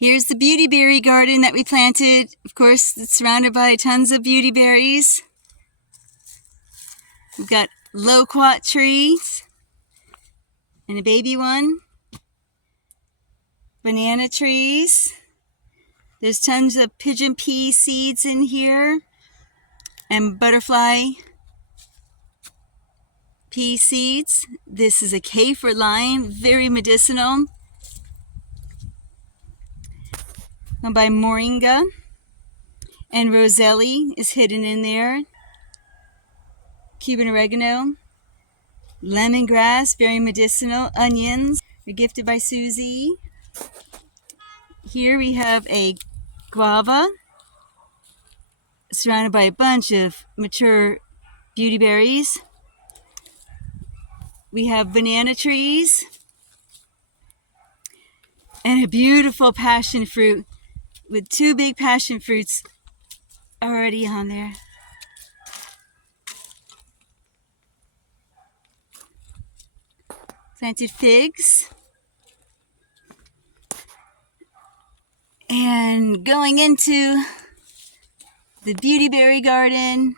Here's the beautyberry garden that we planted. Of course, it's surrounded by tons of beautyberries. We've got loquat trees and a baby one. Banana trees. There's tons of pigeon pea seeds in here and butterfly pea seeds. This is a kaffir lime, very medicinal. By moringa, and 𝗨𝗏 is hidden in there. Cuban oregano, lemongrass, very medicinal. Onions are gifted by Susie. Here we have a guava surrounded by a bunch of mature beautyberries. We have banana trees and a beautiful passion fruit with two big passion fruits already on there. Planted figs. And going into the beautyberry garden,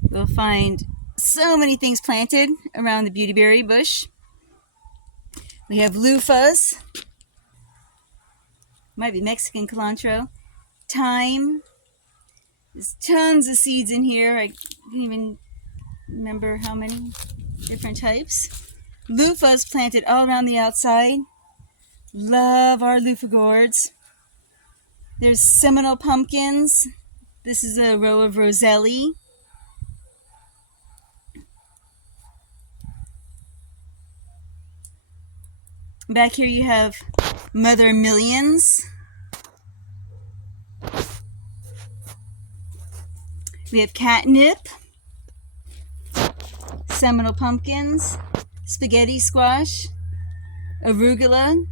we'll find so many things planted around the beautyberry bush. We have loofahs, might be Mexican cilantro, thyme. There's tons of seeds in here. I can't even remember how many different types. Loofahs planted all around the outside. Love our loofah gourds. There's Seminole pumpkins. This is a row of 𝗨𝗏. Back here you have Mother Millions. We have catnip, Seminole pumpkins, spaghetti squash, arugula,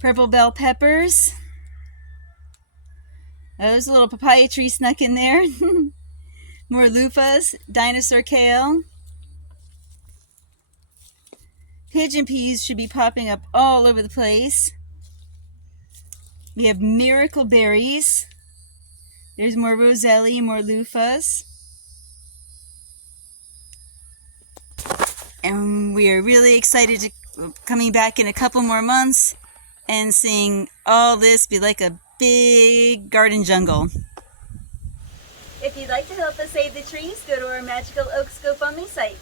purple bell peppers. Oh, there's a little papaya tree snuck in there. More loofahs, dinosaur kale. Pigeon peas should be popping up all over the place. We have miracle berries. There's more 𝗨𝗏, more loofahs. And we are really excited to coming back in a couple more months and seeing all this be like a big garden jungle. If you'd like to help us save the trees, go to our Magickal Oaks GoFundMe site.